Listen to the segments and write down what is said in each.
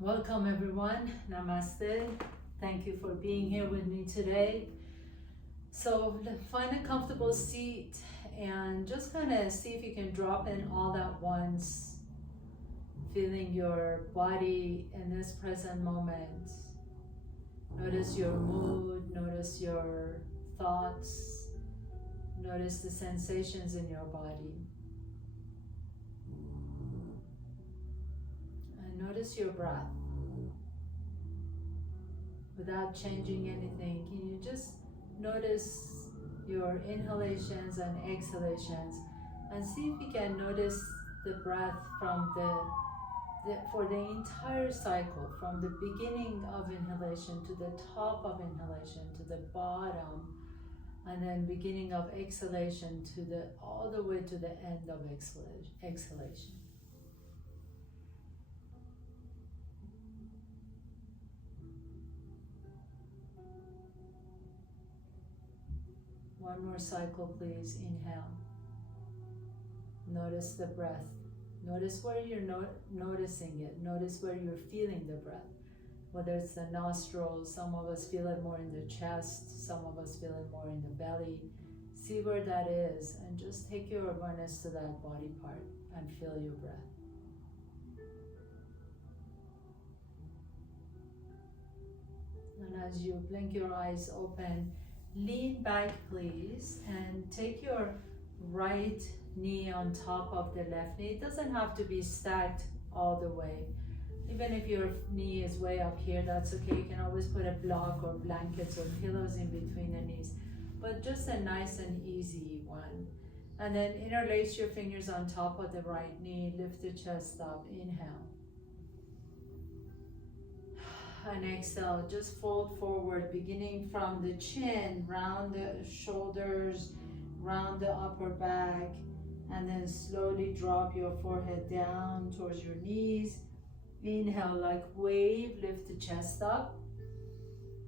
Welcome everyone. Namaste. Thank you for being here with me today. So find a comfortable seat and just kind of see if you can drop in all at once, feeling your body in this present moment. Notice your mood, notice your thoughts, notice the sensations in your body. And notice your breath. Without changing anything, can you just notice your inhalations and exhalations and see if you can notice the breath from for the entire cycle, from the beginning of inhalation to the top of inhalation to the bottom, and then beginning of exhalation to the all the way to the end of exhalation. One more cycle, please. Inhale. Notice the breath. Notice where you're noticing it. Notice where you're feeling the breath. Whether it's the nostrils, some of us feel it more in the chest, some of us feel it more in the belly. See where that is and just take your awareness to that body part and feel your breath. And as you blink your eyes open, lean back please and take your right knee on top of the left knee. It doesn't have to be stacked all the way. Even if your knee is way up here, that's okay. You can always put a block or blankets or pillows in between the knees, but just a nice and easy one. And then interlace your fingers on top of the right knee, lift the chest up, inhale. And exhale, just fold forward, beginning from the chin, round the shoulders, round the upper back, and then slowly drop your forehead down towards your knees. Inhale like wave, lift the chest up.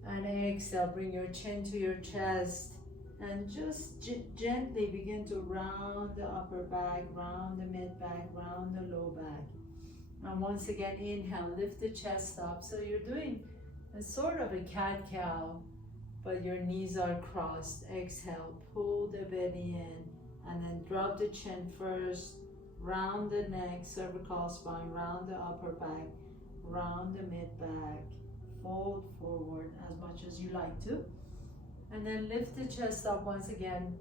And exhale, bring your chin to your chest and just gently begin to round the upper back, round the mid back, round the low back. And once again, inhale, lift the chest up. So you're doing a sort of a cat-cow, but your knees are crossed. Exhale, pull the belly in, and then drop the chin first, round the neck, cervical spine, round the upper back, round the mid-back, fold forward as much as you like to. And then lift the chest up once again.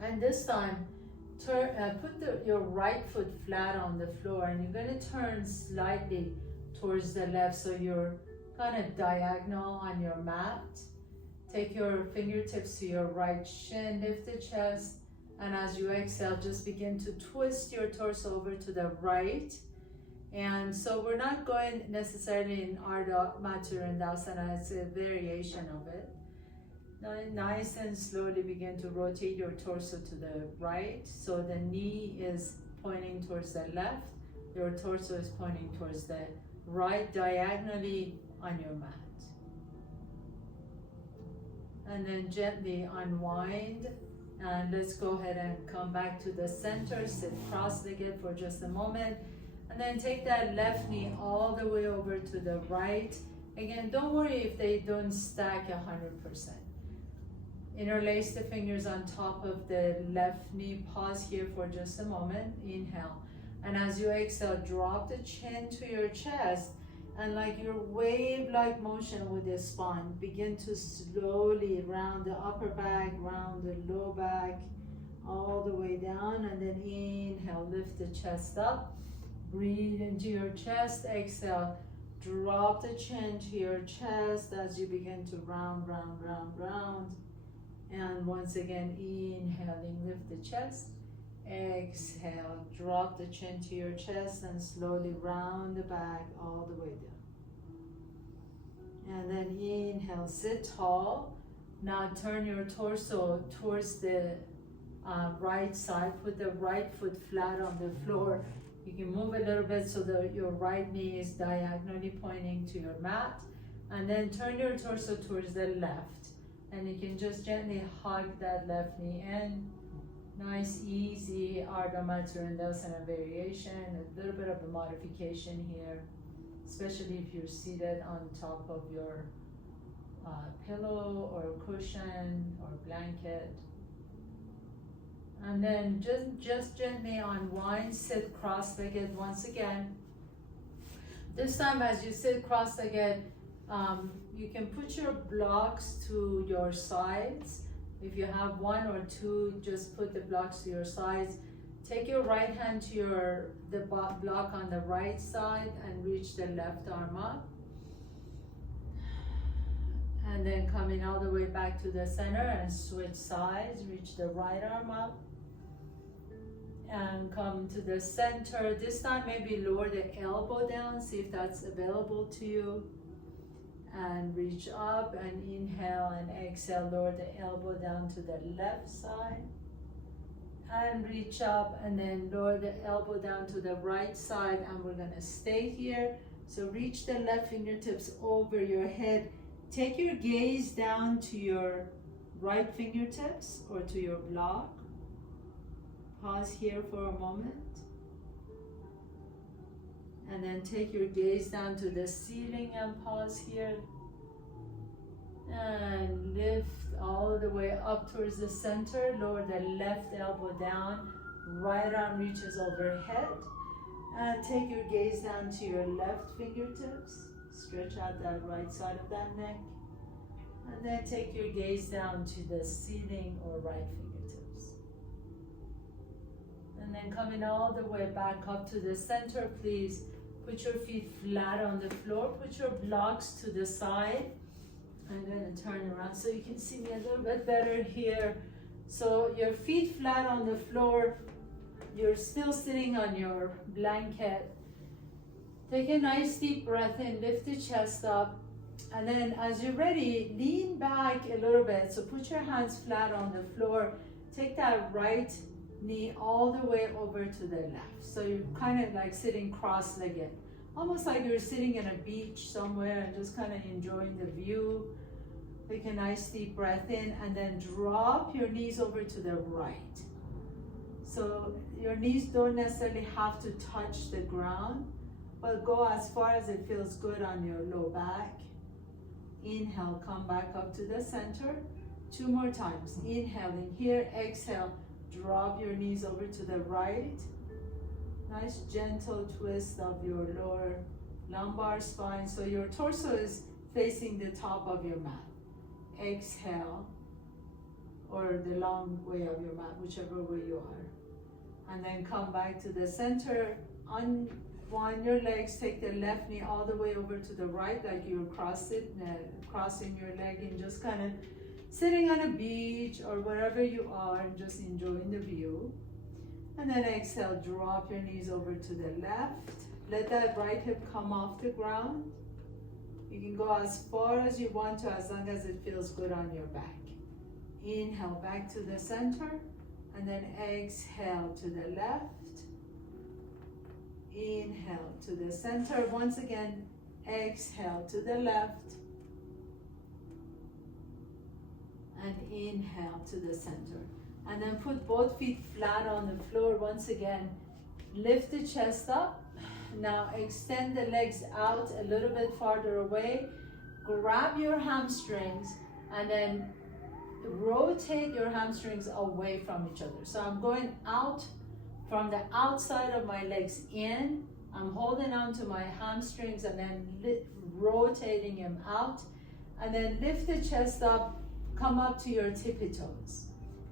And this time, put your right foot flat on the floor and you're going to turn slightly towards the left so you're kind of diagonal on your mat. Take your fingertips to your right shin, lift the chest, and as you exhale, just begin to twist your torso over to the right. And so we're not going necessarily in Ardha Matsyendrasana, it's a variation of it. Nice and slowly begin to rotate your torso to the right. So the knee is pointing towards the left, your torso is pointing towards the right, diagonally on your mat. And then gently unwind. And let's go ahead and come back to the center, sit cross-legged for just a moment. And then take that left knee all the way over to the right. Again, don't worry if they don't stack 100%. Interlace the fingers on top of the left knee. Pause here for just a moment. Inhale. And as you exhale, drop the chin to your chest. And like your wave-like motion with the spine, begin to slowly round the upper back, round the low back, all the way down. And then inhale, lift the chest up. Breathe into your chest. Exhale, drop the chin to your chest as you begin to round, round, round, round. And once again, inhaling, lift the chest. Exhale, drop the chin to your chest and slowly round the back all the way down. And then inhale, sit tall. Now turn your torso towards the right side. Put the right foot flat on the floor. You can move a little bit so that your right knee is diagonally pointing to your mat. And then turn your torso towards the left. And you can just gently hug that left knee in. Nice, easy Ardha Matsyendrasana variation. A little bit of a modification here. especially if you're seated on top of your pillow or cushion or blanket. And then just gently unwind, sit cross-legged once again. This time as you sit cross-legged, you can put your blocks to your sides. If you have one or two, just put the blocks to your sides. Take your right hand to the block on the right side and reach the left arm up. And then coming all the way back to the center and switch sides, reach the right arm up. And come to the center. This time maybe lower the elbow down, see if that's available to you. And reach up and inhale and exhale, lower the elbow down to the left side. And reach up and then lower the elbow down to the right side, and we're gonna stay here. So reach the left fingertips over your head. Take your gaze down to your right fingertips or to your block. Pause here for a moment. And then take your gaze down to the ceiling and pause here. And lift all the way up towards the center. Lower the left elbow down. Right arm reaches overhead. And take your gaze down to your left fingertips. Stretch out that right side of that neck. And then take your gaze down to the ceiling or right fingertips. And then coming all the way back up to the center, please put your feet flat on the floor. Put your blocks to the side. I'm going to turn around so you can see me a little bit better here. So your feet flat on the floor. You're still sitting on your blanket. Take a nice deep breath in. Lift the chest up. And then as you're ready, lean back a little bit. So put your hands flat on the floor. Take that right knee all the way over to the left. So you're kind of like sitting cross-legged. Almost like you're sitting in a beach somewhere and just kind of enjoying the view. Take a nice deep breath in and then drop your knees over to the right. So your knees don't necessarily have to touch the ground, but go as far as it feels good on your low back. Inhale, come back up to the center. 2 more times. Inhaling here, exhale, drop your knees over to the right. Nice gentle twist of your lower lumbar spine. So your torso is facing the top of your mat. Exhale, or the long way of your mat, whichever way you are. And then come back to the center. Unwind your legs, take the left knee all the way over to the right, like you're crossing your leg and just kind of sitting on a beach or wherever you are and just enjoying the view. And then exhale, drop your knees over to the left. Let that right hip come off the ground. You can go as far as you want to, as long as it feels good on your back. Inhale back to the center, and then exhale to the left. Inhale to the center. Once again, exhale to the left. And inhale to the center. And then put both feet flat on the floor. Once again, lift the chest up. Now extend the legs out a little bit farther away. Grab your hamstrings and then rotate your hamstrings away from each other. So I'm going out from the outside of my legs in. I'm holding on to my hamstrings and then rotating them out. And then lift the chest up, come up to your tippy toes.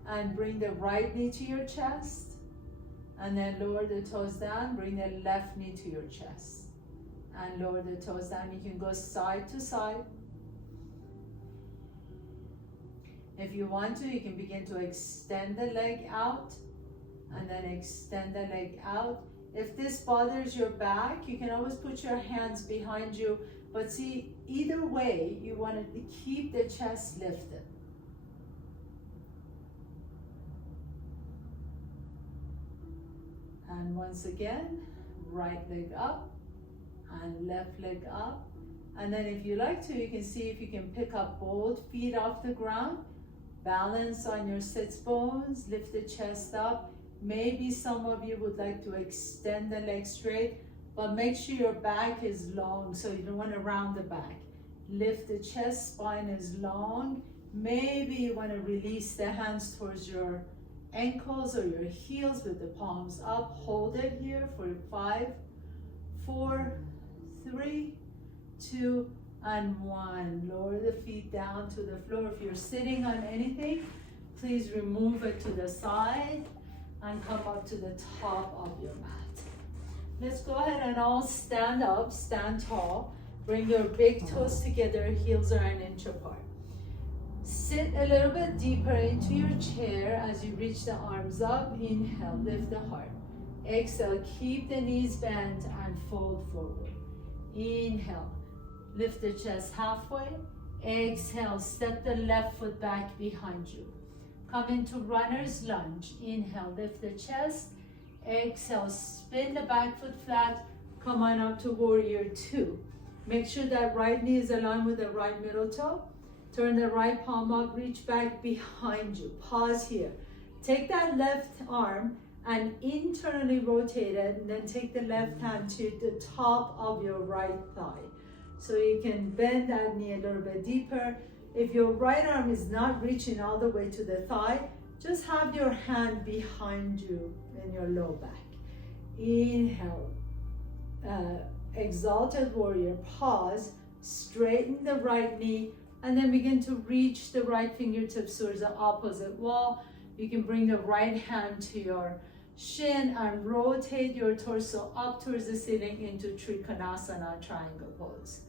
And bring the right knee to your chest. And then lower the toes down, bring the left knee to your chest. And lower the toes down. You can go side to side. If you want to, you can begin to extend the leg out. And then extend the leg out. If this bothers your back, you can always put your hands behind you. But see, either way, you want to keep the chest lifted. And once again, right leg up and left leg up. And then if you like to, you can see if you can pick up both feet off the ground. Balance on your sits bones, lift the chest up. Maybe some of you would like to extend the leg straight. but make sure your back is long, so you don't want to round the back. Lift the chest, spine is long. Maybe you want to release the hands towards your ankles or your heels with the palms up. Hold it here for 5, 4, 3, 2, and 1. Lower the feet down to the floor. If you're sitting on anything, please remove it to the side and come up to the top of your mat. Let's go ahead and all stand up, stand tall. Bring your big toes together, heels are an inch apart. Sit a little bit deeper into your chair as you reach the arms up. Inhale, lift the heart. Exhale, keep the knees bent and fold forward. Inhale, lift the chest halfway. Exhale, step the left foot back behind you. Come into runner's lunge. Inhale, lift the chest. Exhale, spin the back foot flat. Come on up to warrior 2. Make sure that right knee is aligned with the right middle toe. Turn the right palm up, reach back behind you. Pause here. Take that left arm and internally rotate it, and then take the left hand to the top of your right thigh. So you can bend that knee a little bit deeper. If your right arm is not reaching all the way to the thigh, just have your hand behind you in your low back. Inhale, exalted warrior, pause, straighten the right knee, and then begin to reach the right fingertips towards the opposite wall. You can bring the right hand to your shin and rotate your torso up towards the ceiling into Trikonasana, triangle pose.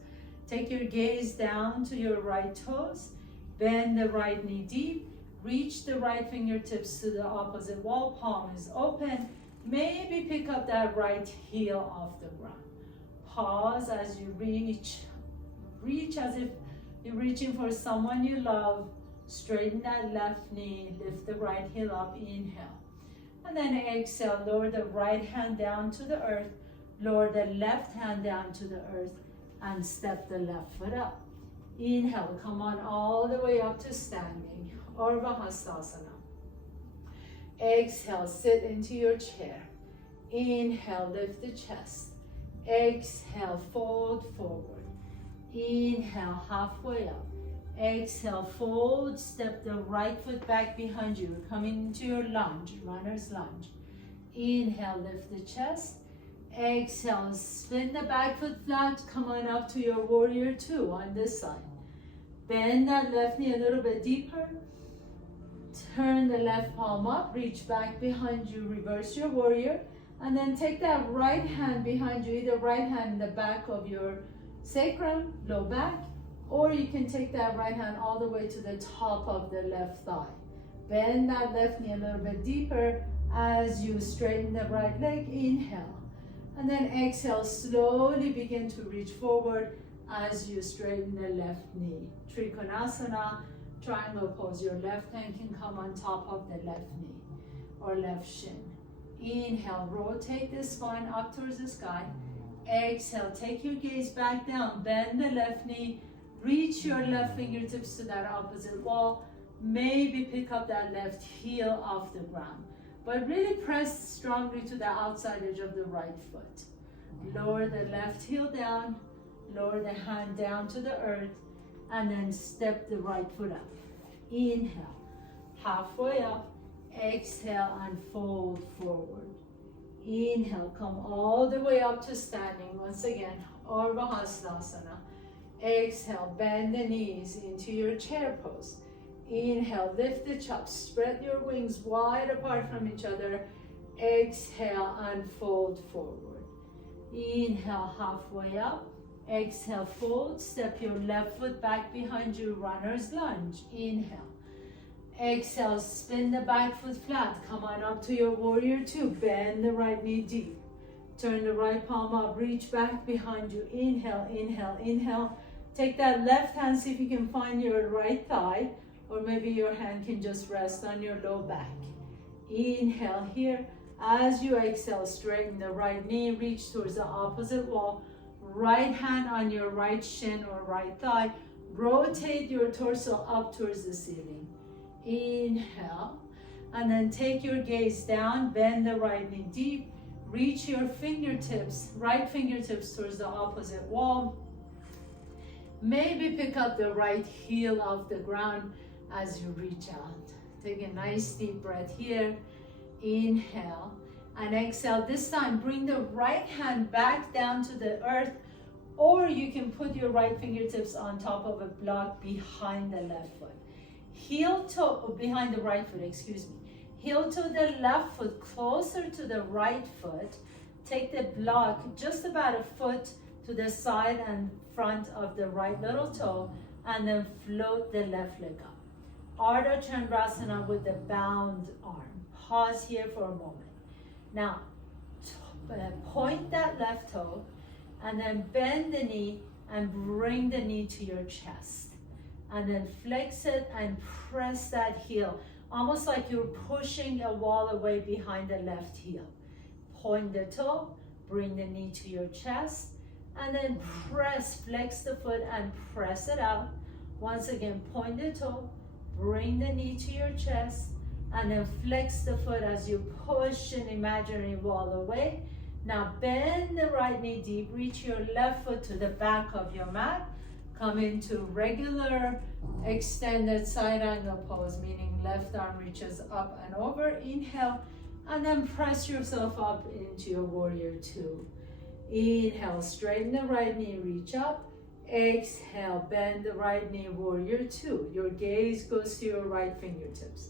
Take your gaze down to your right toes, bend the right knee deep, reach the right fingertips to the opposite wall, palm is open. Maybe pick up that right heel off the ground. Pause as you reach as if you're reaching for someone you love. Straighten that left knee, lift the right heel up, inhale. And then exhale, lower the right hand down to the earth, lower the left hand down to the earth, and step the left foot up. Inhale, come on all the way up to standing, Urdhva Hastasana. Exhale, sit into your chair. Inhale, lift the chest. Exhale, fold forward. Inhale, halfway up. Exhale, fold, step the right foot back behind you. Coming into your lunge, runner's lunge. Inhale, lift the chest. Exhale, spin the back foot flat. Come on up to your warrior 2 on this side. Bend that left knee a little bit deeper. Turn the left palm up, reach back behind you, reverse your warrior. And then take that right hand behind you, either right hand in the back of your sacrum, low back, or you can take that right hand all the way to the top of the left thigh. Bend that left knee a little bit deeper as you straighten the right leg. Inhale. And then exhale, slowly begin to reach forward as you straighten the left knee. Trikonasana, triangle pose. Your left hand can come on top of the left knee or left shin. Inhale, rotate the spine up towards the sky. Exhale, take your gaze back down. Bend the left knee. Reach your left fingertips to that opposite wall. Maybe pick up that left heel off the ground. But really press strongly to the outside edge of the right foot. Lower the left heel down. Lower the hand down to the earth. And then step the right foot up. Inhale. Halfway up. Exhale and fold forward. Inhale, come all the way up to standing. Once again, Urdhva Hastasana. Exhale, bend the knees into your chair pose. Inhale, lift the chops, spread your wings wide apart from each other. Exhale and fold forward. Inhale, halfway up. Exhale, fold, step your left foot back behind you, runner's lunge. Inhale. Exhale, spin the back foot flat. Come on up to your warrior 2. Bend the right knee deep. Turn the right palm up, reach back behind you. Inhale, inhale, inhale. Take that left hand, see if you can find your right thigh, or maybe your hand can just rest on your low back. Inhale here. As you exhale, straighten the right knee, reach towards the opposite wall. Right hand on your right shin or right thigh. Rotate your torso up towards the ceiling. Inhale, and then take your gaze down, bend the right knee deep, Reach your fingertips, right fingertips towards the opposite wall. Maybe pick up the right heel off the ground as you reach out. Take a nice deep breath here. Inhale and exhale. This time, bring the right hand back down to the earth, or you can put your right fingertips on top of a block behind the left foot. Heel toe, behind the right foot, excuse me. Heel to the left foot, closer to the right foot. Take the block just about a foot to the side and front of the right little toe, and then float the left leg up. Ardha Chandrasana with the bound arm. Pause here for a moment. Now, point that left toe, and then bend the knee and bring the knee to your chest. And then flex it and press that heel, almost like you're pushing a wall away behind the left heel. Point the toe, bring the knee to your chest, and then press, flex the foot and press it out. Once again, point the toe, bring the knee to your chest, and then flex the foot as you push an imaginary wall away. Now bend the right knee deep, reach your left foot to the back of your mat. Come into regular extended side angle pose, meaning left arm reaches up and over. Inhale, and then press yourself up into your warrior two. Inhale, straighten the right knee, reach up. Exhale, bend the right knee, warrior two. Your gaze goes to your right fingertips.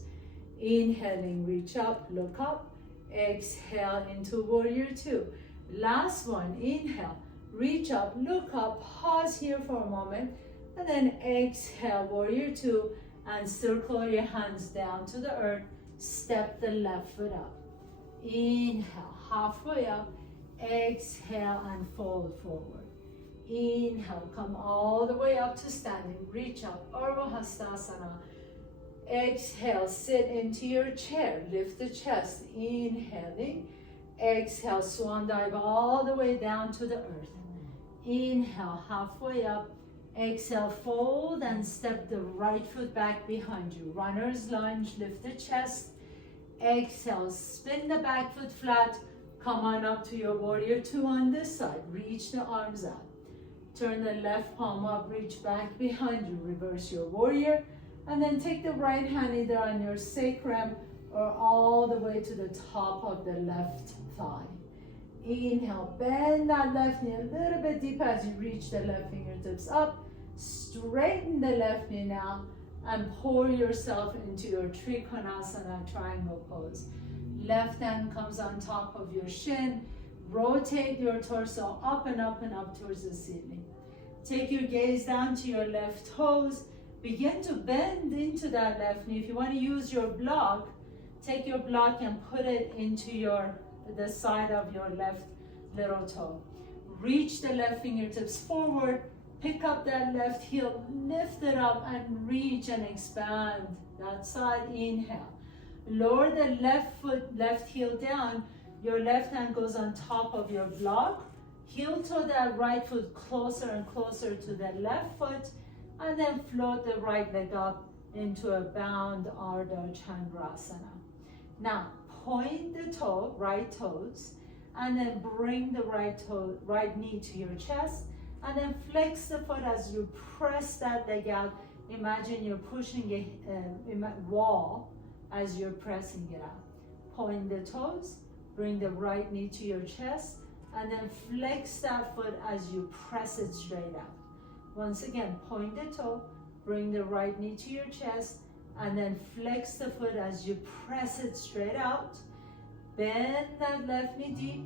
Inhaling, reach up, look up. Exhale into warrior two. Last one, inhale, reach up, look up, pause here for a moment, and then exhale, warrior two, and circle your hands down to the earth. Step the left foot up. Inhale, halfway up. Exhale and fold forward. Inhale, come all the way up to standing. Reach up, Urdhva Hastasana. Exhale, sit into your chair. Lift the chest. Inhaling. Exhale, swan dive all the way down to the earth. Inhale, halfway up. Exhale, fold and step the right foot back behind you. Runner's lunge, lift the chest. Exhale, spin the back foot flat. Come on up to your warrior two on this side. Reach the arms out. Turn the left palm up, reach back behind you. Reverse your warrior. And then take the right hand either on your sacrum or all the way to the top of the left thigh. Inhale, bend that left knee a little bit deep as you reach the left fingertips up. Straighten the left knee now and pour yourself into your Trikonasana triangle pose. Left hand comes on top of your shin. Rotate your torso up and up and up towards the ceiling. Take your gaze down to your left toes. Begin to bend into that left knee. If you want to use your block, take your block and put it into the side of your left little toe. Reach the left fingertips forward. Pick up that left heel. Lift it up and reach and expand that side. Inhale. Lower the left heel down. Your left hand goes on top of your block. Heel toe that right foot closer and closer to the left foot. And then float the right leg up into a bound Ardha Chandrasana. Now, point the toe, right toes, and then bring the right knee to your chest, and then flex the foot as you press that leg out. Imagine you're pushing a wall as you're pressing it out. Point the toes, bring the right knee to your chest, and then flex that foot as you press it straight out. Once again, point the toe, bring the right knee to your chest, and then flex the foot as you press it straight out. Bend that left knee deep.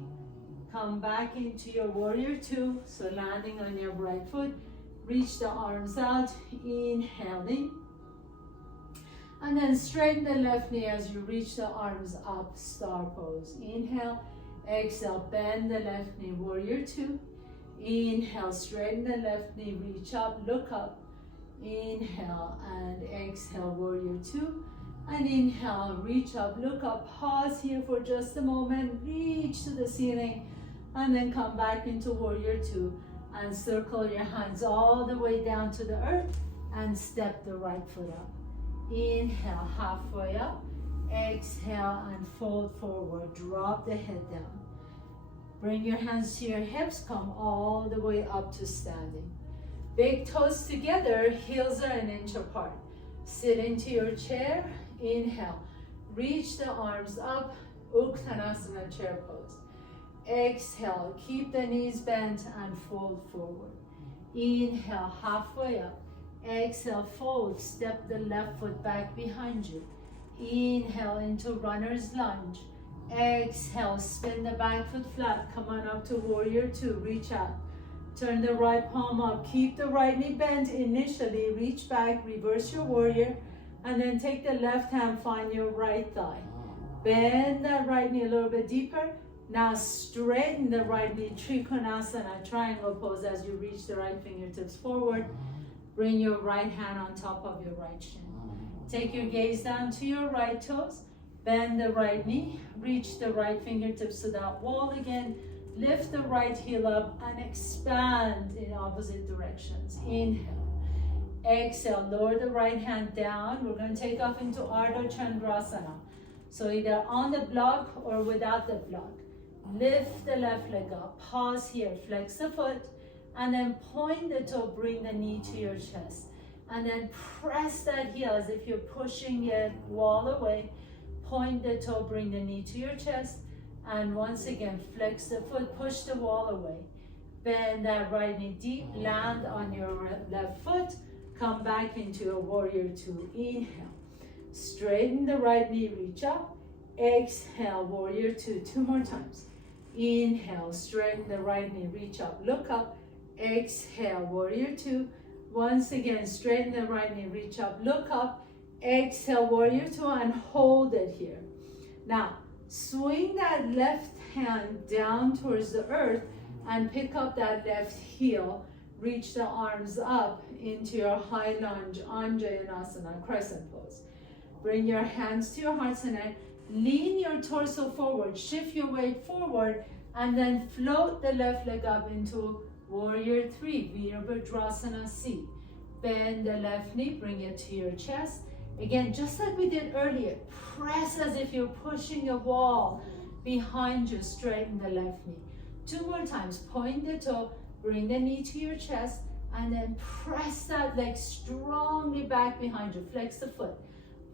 Come back into your warrior two. So landing on your right foot. Reach the arms out, inhaling. And then straighten the left knee as you reach the arms up, star pose. Inhale, exhale, bend the left knee, warrior two. Inhale, straighten the left knee, reach up, look up. Inhale and exhale, warrior two. And inhale, reach up, look up, pause here for just a moment, reach to the ceiling, and then come back into warrior two and circle your hands all the way down to the earth and step the right foot up. Inhale, halfway up. Exhale and fold forward, drop the head down. Bring your hands to your hips, come all the way up to standing. Big toes together, heels are an inch apart. Sit into your chair, inhale. Reach the arms up, Uttanasana chair pose. Exhale, keep the knees bent and fold forward. Inhale, halfway up. Exhale, fold, step the left foot back behind you. Inhale into runner's lunge. Exhale, spin the back foot flat. Come on up to warrior two, reach out. Turn the right palm up, keep the right knee bent initially, reach back, reverse your warrior, and then take the left hand, find your right thigh. Bend that right knee a little bit deeper. Now straighten the right knee, Trikonasana, triangle pose as you reach the right fingertips forward. Bring your right hand on top of your right shin. Take your gaze down to your right toes. Bend the right knee, reach the right fingertips to that wall again. Lift the right heel up and expand in opposite directions. Inhale. Exhale, lower the right hand down. We're going to take off into Ardha Chandrasana. So either on the block or without the block. Lift the left leg up. Pause here. Flex the foot. And then point the toe. Bring the knee to your chest. And then press that heel as if you're pushing your wall away. Point the toe. Bring the knee to your chest. And once again, flex the foot. Push the wall away. Bend that right knee deep. Land on your left foot. Come back into a warrior two. Inhale. Straighten the right knee. Reach up. Exhale. Warrior two. Two more times. Inhale, straighten the right knee, reach up, look up, exhale, warrior two. Once again, straighten the right knee, reach up, look up, exhale, warrior two, and hold it here. Now, swing that left hand down towards the earth and pick up that left heel. Reach the arms up into your high lunge, Anjayanasana, crescent pose. Bring your hands to your heart center. Lean your torso forward, shift your weight forward, and then float the left leg up into warrior three, Virabhadrasana C. Bend the left knee, bring it to your chest. Again, just like we did earlier, press as if you're pushing a wall behind you, straighten the left knee. Two more times, point the toe, bring the knee to your chest, and then press that leg strongly back behind you, flex the foot.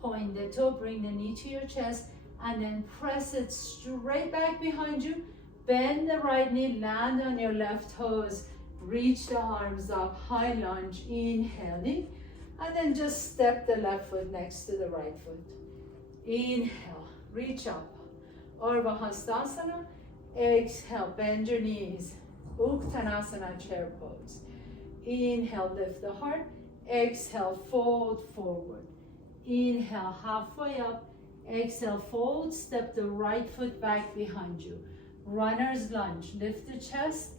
Point the toe, bring the knee to your chest, and then press it straight back behind you. Bend the right knee, land on your left toes. Reach the arms up, high lunge, inhaling. And then just step the left foot next to the right foot. Inhale, reach up. Urdhva Hastasana. Exhale, bend your knees. Uttanasana, chair pose. Inhale, lift the heart. Exhale, fold forward. Inhale, halfway up. Exhale, fold, step the right foot back behind you. Runner's lunge, lift the chest.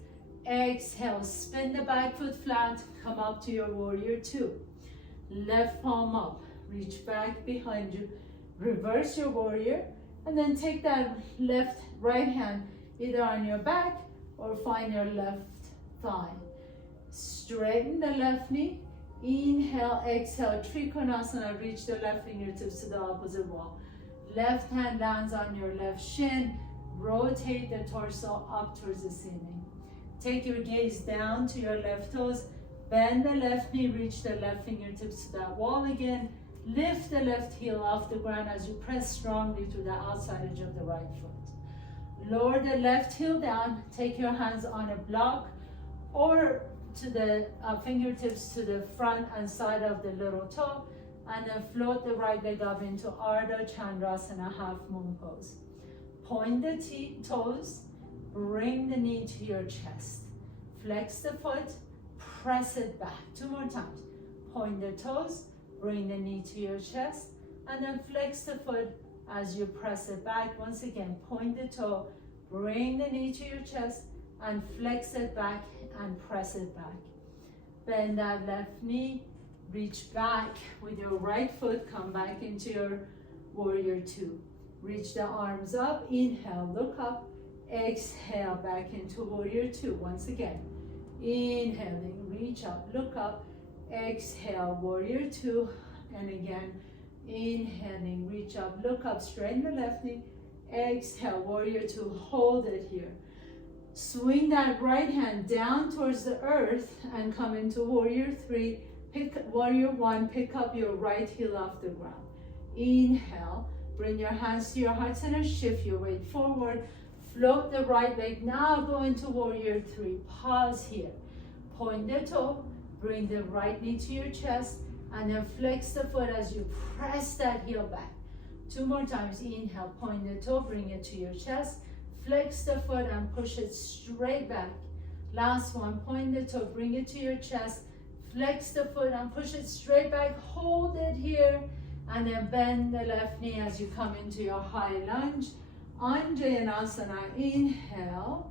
Exhale, spin the back foot flat, come up to your warrior two. Left palm up, reach back behind you. Reverse your warrior, and then take that right hand either on your back or find your left thigh. Straighten the left knee. Inhale, exhale, Trikonasana, reach the left fingertips to the opposite wall. Left hand lands on your left shin. Rotate the torso up towards the ceiling. Take your gaze down to your left toes. Bend the left knee, reach the left fingertips to that wall again. Lift the left heel off the ground as you press strongly to the outside edge of the right foot. Lower the left heel down. Take your hands on a block or to the fingertips to the front and side of the little toe. And then float the right leg up into Ardha Chandrasana, half moon pose. Point the toes, bring the knee to your chest. Flex the foot, press it back. Two more times. Point the toes, bring the knee to your chest, and then flex the foot as you press it back. Once again, point the toe, bring the knee to your chest, and flex it back and press it back. Bend that left knee. Reach back with your right foot, come back into your warrior two. Reach the arms up, inhale, look up, exhale, back into warrior two. Once again, inhaling, reach up, look up, exhale, warrior two, and again, inhaling, reach up, look up, straighten the left knee, exhale, warrior two, hold it here. Swing that right hand down towards the earth and come into warrior three. Warrior one, pick up your right heel off the ground. Inhale, bring your hands to your heart center, shift your weight forward, float the right leg. Now go into warrior three. Pause here. Point the toe, bring the right knee to your chest, and then flex the foot as you press that heel back. 2 more times. Inhale, point the toe, bring it to your chest, flex the foot and push it straight back. Last one, point the toe, bring it to your chest, flex the foot and push it straight back. Hold it here, and then bend the left knee as you come into your high lunge. Anjayanasana, inhale,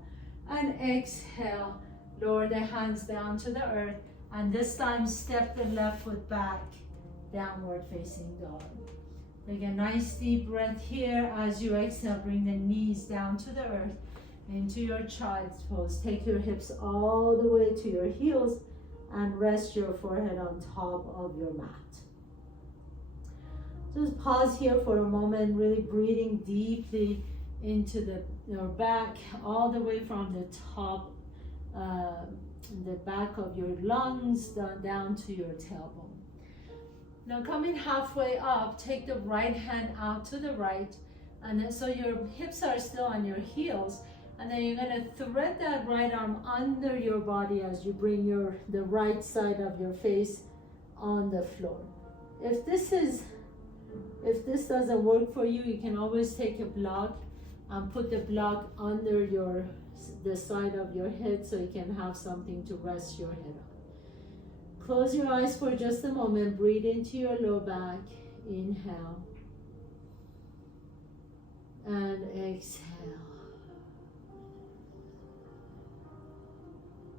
and exhale. Lower the hands down to the earth, and this time step the left foot back, downward facing dog. Take a nice deep breath here. As you exhale, bring the knees down to the earth, into your child's pose. Take your hips all the way to your heels and rest your forehead on top of your mat. Just pause here for a moment, really breathing deeply into your back, all the way from the top, the back of your lungs down to your tailbone. Now coming halfway up, take the right hand out to the right, and then so your hips are still on your heels, and then you're going to thread that right arm under your body as you bring the right side of your face on the floor. If this doesn't work for you, you can always take a block and put the block under the side of your head so you can have something to rest your head on. Close your eyes for just a moment. Breathe into your low back. Inhale. And exhale.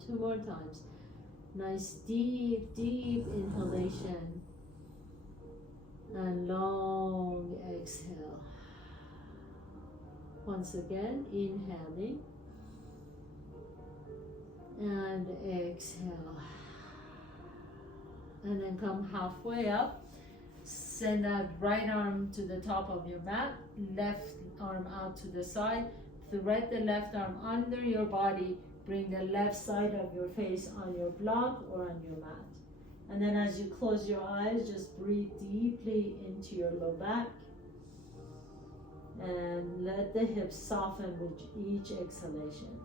2 more times. Nice deep, deep inhalation. And long exhale. Once again, inhaling. And exhale. And then come halfway up. Send that right arm to the top of your mat. Left arm out to the side. Thread the left arm under your body. Bring the left side of your face on your block or on your mat. And then as you close your eyes, just breathe deeply into your low back. And let the hips soften with each exhalation.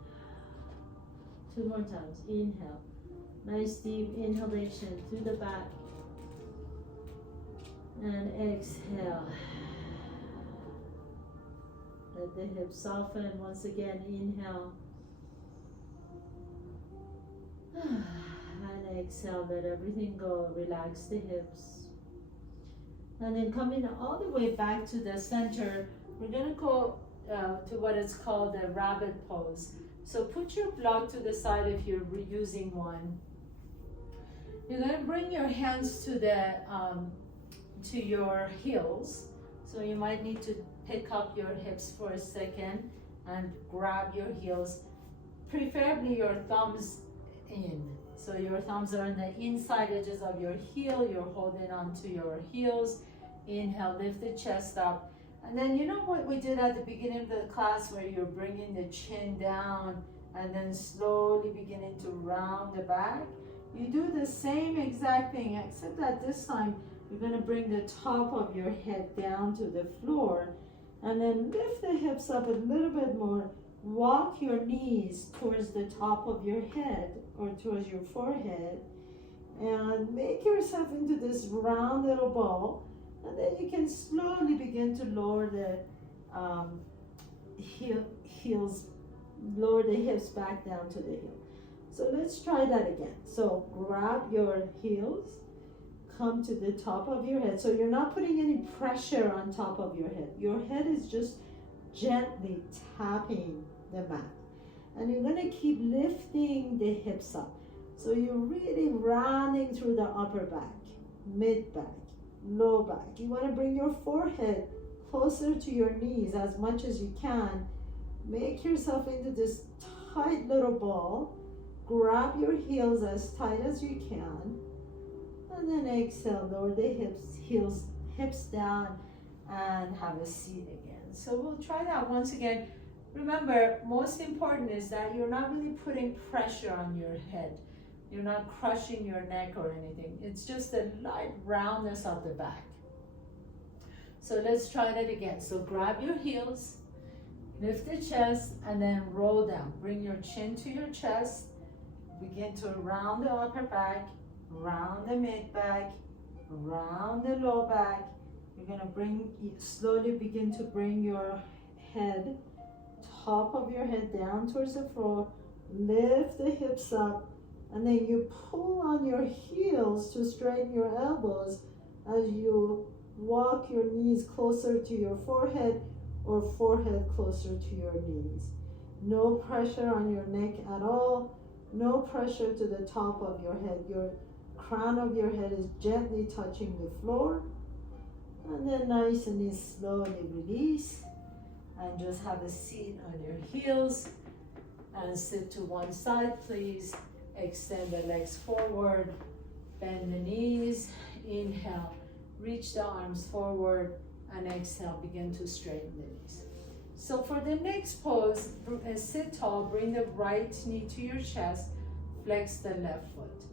2 more times. Inhale. Nice deep inhalation through the back. And exhale. Let the hips soften. Once again, inhale. And exhale, let everything go. Relax the hips. And then coming all the way back to the center, we're going to go to what is called the rabbit pose. So put your block to the side if you're using one. You're going to bring your hands to your heels. So you might need to pick up your hips for a second and grab your heels. Preferably your thumbs in. So your thumbs are on the inside edges of your heel. You're holding onto your heels. Inhale, lift the chest up. And then you know what we did at the beginning of the class where you're bringing the chin down and then slowly beginning to round the back? You do the same exact thing, except that this time you're going to bring the top of your head down to the floor and then lift the hips up a little bit more. Walk your knees towards the top of your head or towards your forehead and make yourself into this round little ball, and then you can slowly begin to lower the lower the hips back down to the heel. So let's try that again. So grab your heels, come to the top of your head. So you're not putting any pressure on top of your head. Your head is just gently tapping the mat. And you're going to keep lifting the hips up. So you're really rounding through the upper back, mid back, low back. You want to bring your forehead closer to your knees as much as you can. Make yourself into this tight little ball. Grab your heels as tight as you can. And then exhale, lower the hips down and have a seat again. So we'll try that once again. Remember, most important is that you're not really putting pressure on your head. You're not crushing your neck or anything. It's just a light roundness of the back. So let's try that again. So grab your heels, lift the chest, and then roll down. Bring your chin to your chest. Begin to round the upper back, round the mid back, round the low back. You're gonna slowly begin to bring your head, top of your head down towards the floor. Lift the hips up, and then you pull on your heels to straighten your elbows as you walk your knees closer to your forehead or forehead closer to your knees. No pressure on your neck at all. No pressure to the top of your head. Your crown of your head is gently touching the floor. And then nice and slowly release. And just have a seat on your heels. And sit to one side, please. Extend the legs forward. Bend the knees. Inhale. Reach the arms forward. And exhale. Begin to straighten the knees. So for the next pose, sit tall, bring the right knee to your chest, flex the left foot.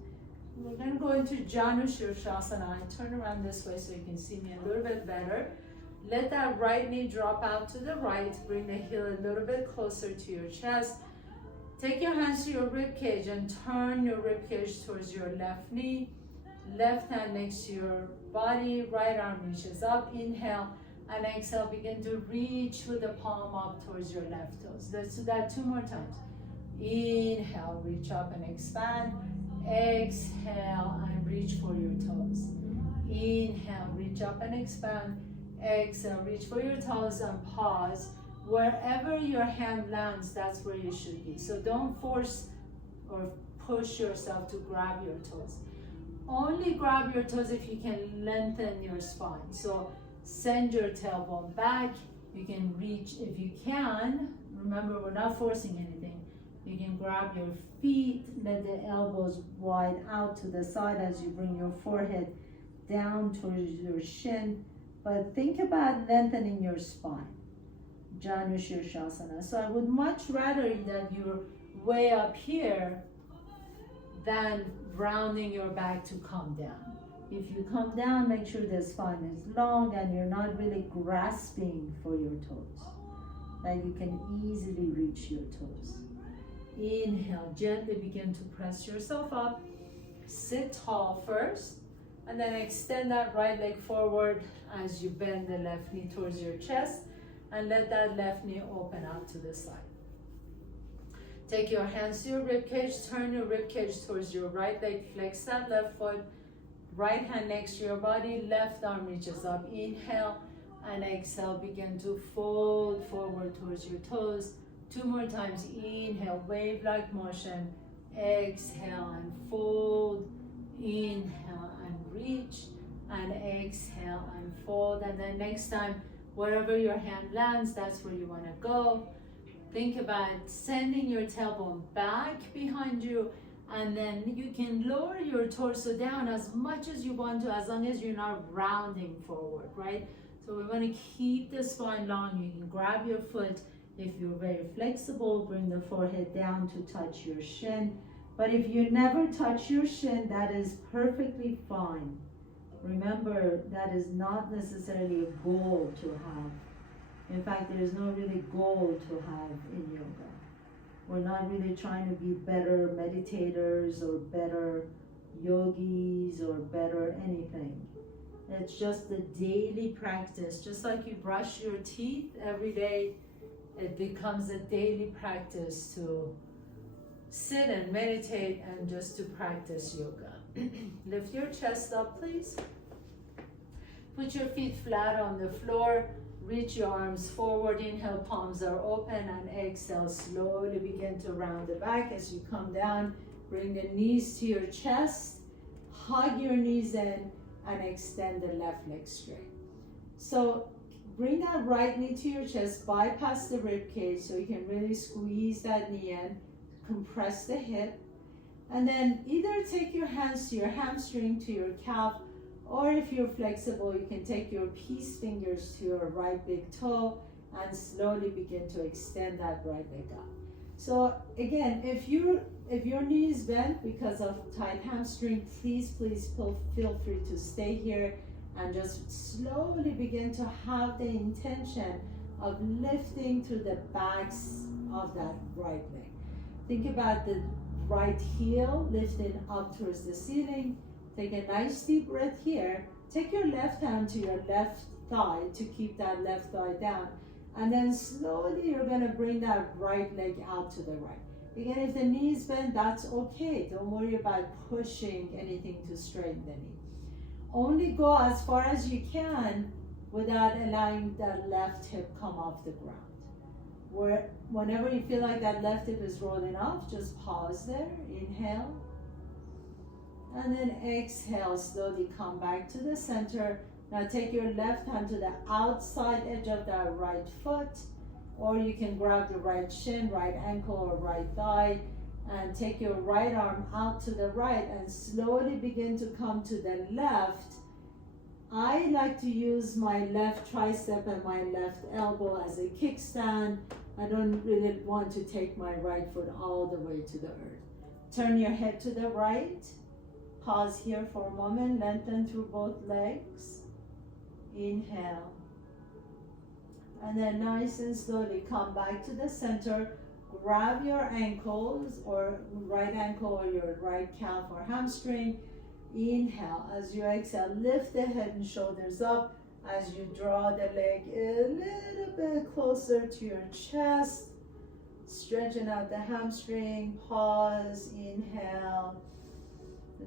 We're going to go into Janushirshasana. Turn around this way so you can see me a little bit better. Let that right knee drop out to the right, bring the heel a little bit closer to your chest. Take your hands to your rib cage and turn your rib cage towards your left knee. Left hand next to your body, right arm reaches up, inhale. And exhale, begin to reach with the palm up towards your left toes. Let's do that 2 more times. Inhale, reach up and expand. Exhale, and reach for your toes. Inhale, reach up and expand. Exhale, reach for your toes and pause. Wherever your hand lands, that's where you should be. So don't force or push yourself to grab your toes. Only grab your toes if you can lengthen your spine. So send your tailbone back. You can reach if you can. Remember, we're not forcing anything. You can grab your feet, let the elbows wide out to the side as you bring your forehead down towards your shin. But think about lengthening your spine. Janushirshasana. So I would much rather that you're way up here than rounding your back to come down. If you come down, make sure the spine is long and you're not really grasping for your toes. That you can easily reach your toes. Inhale, gently begin to press yourself up. Sit tall first, and then extend that right leg forward as you bend the left knee towards your chest, and let that left knee open out to the side. Take your hands to your ribcage, turn your ribcage towards your right leg, flex that left foot. Right hand next to your body, left arm reaches up. Inhale and exhale, begin to fold forward towards your toes. 2 more times. Inhale, wave-like motion. Exhale and fold. Inhale and reach. And exhale and fold. And then next time, wherever your hand lands, that's where you want to go. Think about sending your tailbone back behind you. And then you can lower your torso down as much as you want to, as long as you're not rounding forward, right? So we want to keep the spine long. You can grab your foot. If you're very flexible, bring the forehead down to touch your shin. But if you never touch your shin, that is perfectly fine. Remember, that is not necessarily a goal to have. In fact, there is no really goal to have in yoga. We're not really trying to be better meditators or better yogis or better anything. It's just the daily practice. Just like you brush your teeth every day, it becomes a daily practice to sit and meditate and just to practice yoga. Lift your chest up, please. Put your feet flat on the floor. Reach your arms forward. Inhale, palms are open, and exhale, slowly begin to round the back as you come down. Bring the knees to your chest. Hug your knees in and extend the left leg straight. So bring that right knee to your chest, bypass the rib cage so you can really squeeze that knee in, compress the hip, and then either take your hands to your hamstring, to your calf, or if you're flexible, you can take your peace fingers to your right big toe and slowly begin to extend that right leg up. So again, if your knee is bent because of tight hamstring, please feel free to stay here and just slowly begin to have the intention of lifting through the backs of that right leg. Think about the right heel lifting up towards the ceiling. Take a nice deep breath here. Take your left hand to your left thigh to keep that left thigh down. And then slowly you're going to bring that right leg out to the right. Again, if the knee is bent, that's okay. Don't worry about pushing anything to straighten the knee. Only go as far as you can without allowing that left hip come off the ground. Whenever you feel like that left hip is rolling off, just pause there. Inhale. And then exhale, slowly come back to the center. Now take your left hand to the outside edge of that right foot, or you can grab the right shin, right ankle, or right thigh, and take your right arm out to the right and slowly begin to come to the left. I like to use my left tricep and my left elbow as a kickstand. I don't really want to take my right foot all the way to the earth. Turn your head to the right. Pause here for a moment. Lengthen through both legs. Inhale. And then nice and slowly come back to the center. Grab your ankles, or right ankle, or your right calf or hamstring. Inhale. As you exhale, lift the head and shoulders up as you draw the leg a little bit closer to your chest. Stretching out the hamstring. Pause. Inhale.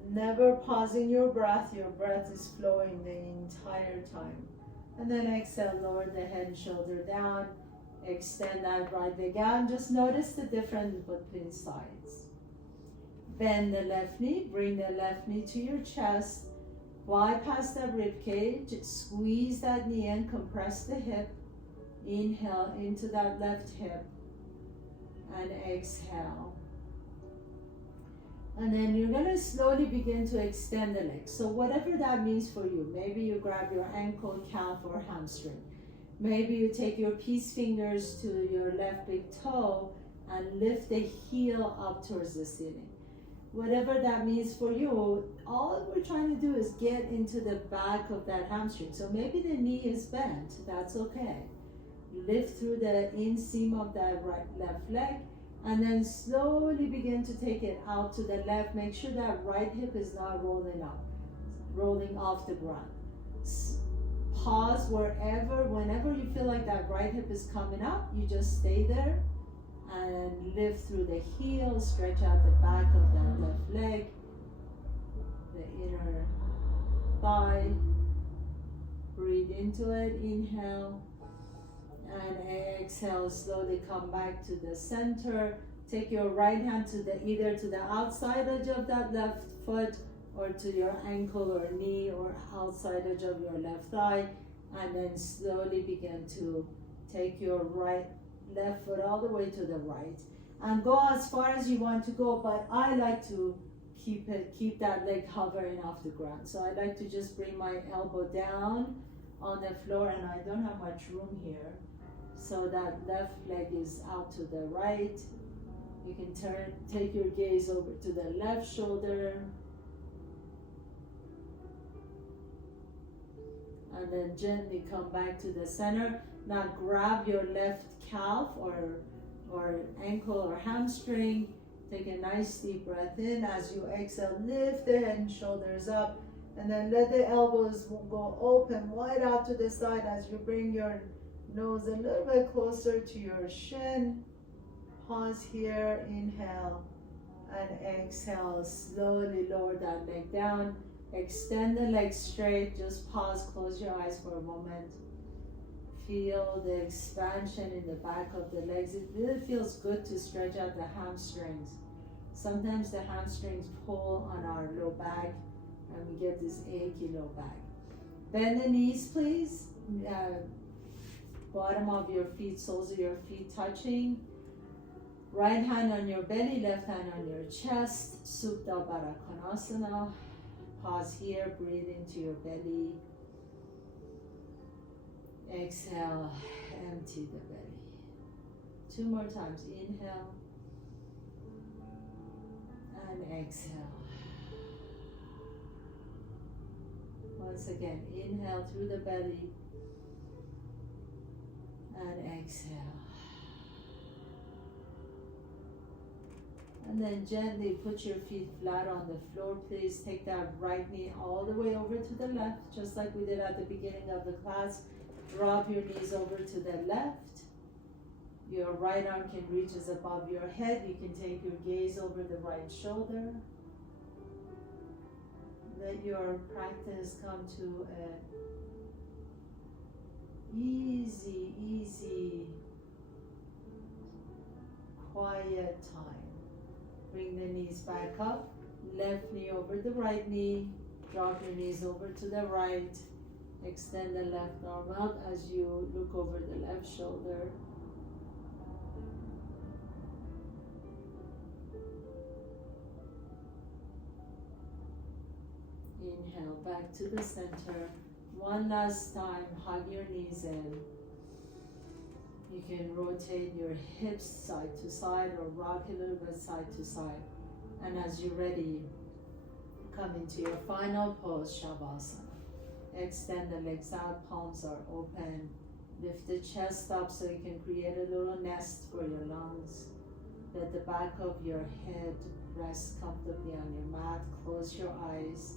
Never pausing your breath. Your breath is flowing the entire time. And then exhale, lower the head and shoulder down. Extend that right leg out. Just notice the difference between sides. Bend the left knee. Bring the left knee to your chest. Bypass the rib cage. Squeeze that knee in. Compress the hip. Inhale into that left hip. And exhale. And then you're going to slowly begin to extend the legs. So whatever that means for you, maybe you grab your ankle, calf, or hamstring. Maybe you take your peace fingers to your left big toe and lift the heel up towards the ceiling. Whatever that means for you, all we're trying to do is get into the back of that hamstring. So maybe the knee is bent, that's okay. Lift through the inseam of that left leg. And then slowly begin to take it out to the left. Make sure that right hip is not rolling off the ground. Pause whenever you feel like that right hip is coming up, you just stay there and lift through the heel, stretch out the back of that left leg, the inner thigh. Breathe into it, inhale. And exhale, slowly come back to the center. Take your right hand to either to the outside edge of that left foot, or to your ankle or knee, or outside edge of your left thigh. And then slowly begin to take your left foot all the way to the right. And go as far as you want to go, but I like to keep that leg hovering off the ground. So I like to just bring my elbow down on the floor, and I don't have much room here. So that left leg is out to the right. You can take your gaze over to the left shoulder. And then gently come back to the center. Now grab your left calf or ankle or hamstring. Take a nice deep breath in. As you exhale, lift the head and shoulders up. And then let the elbows go open wide out to the side as you bring your nose a little bit closer to your shin. Pause here, inhale, and exhale. Slowly lower that leg down. Extend the legs straight. Just pause, close your eyes for a moment. Feel the expansion in the back of the legs. It really feels good to stretch out the hamstrings. Sometimes the hamstrings pull on our low back and we get this achy low back. Bend the knees, please. Bottom of your feet, soles of your feet touching. Right hand on your belly, left hand on your chest. Supta Baddha Konasana. Pause here, breathe into your belly. Exhale, empty the belly. 2 more times. Inhale and exhale. Once again, inhale through the belly and exhale. And then gently put your feet flat on the floor. Please take that right knee all the way over to the left, just like we did at the beginning of the class. Drop your knees over to the left. Your right arm can reach as above your head. You can take your gaze over the right shoulder. Let your practice come to a easy, quiet time. Bring the knees back up. Left knee over the right knee. Drop your knees over to the right. Extend the left arm out as you look over the left shoulder. Inhale back to the center. One last time, hug your knees in. You can rotate your hips side to side or rock a little bit side to side. And as you're ready, come into your final pose, Savasana. Extend the legs out, palms are open. Lift the chest up so you can create a little nest for your lungs. Let the back of your head rest comfortably on your mat. Close your eyes.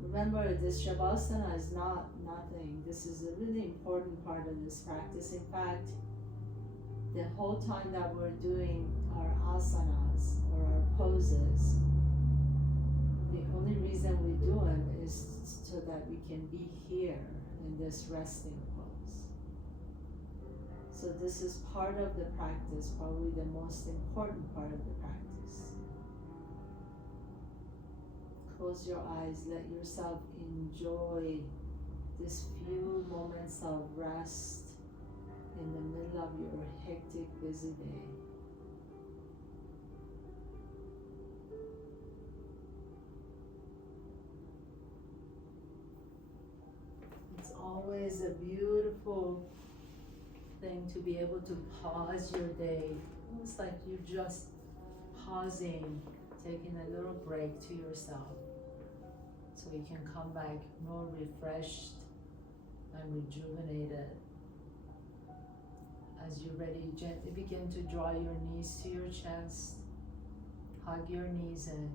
Remember, this Savasana is not nothing. This is a really important part of this practice. In fact, the whole time that we're doing our asanas or our poses, the only reason we do them is so that we can be here in this resting pose. So this is part of the practice, probably the most important part of the practice. Close your eyes, let yourself enjoy this few moments of rest in the middle of your hectic, busy day. It's always a beautiful thing to be able to pause your day. Almost like you're just pausing, taking a little break to yourself, so you can come back more refreshed and rejuvenated. As you're ready, gently begin to draw your knees to your chest. Hug your knees in.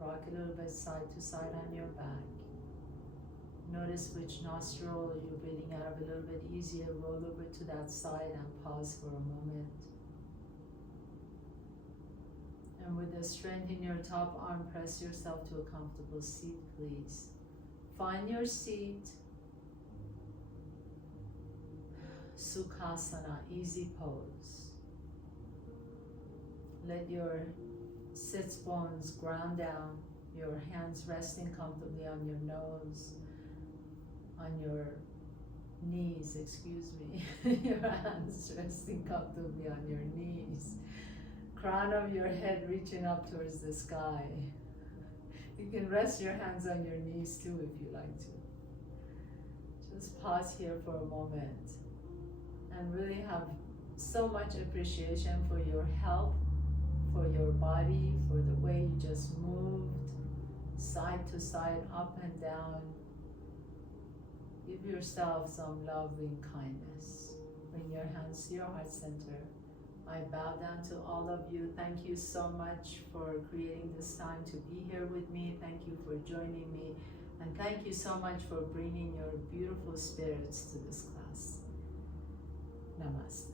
Rock a little bit side to side on your back. Notice which nostril you're breathing out of a little bit easier. Roll over to that side and pause for a moment. And with the strength in your top arm, press yourself to a comfortable seat, please. Find your seat. Sukhasana, easy pose. Let your sits bones ground down, your hands resting comfortably on your nose, on your knees, excuse me. Your hands resting comfortably on your knees. Crown of your head reaching up towards the sky. You can rest your hands on your knees too if you like to. Just pause here for a moment and really have so much appreciation for your health, for your body, for the way you just moved side to side, up and down. Give yourself some loving kindness. Bring your hands to your heart center. I bow down to all of you. Thank you so much for creating this time to be here with me. Thank you for joining me. And thank you so much for bringing your beautiful spirits to this class. Namaste.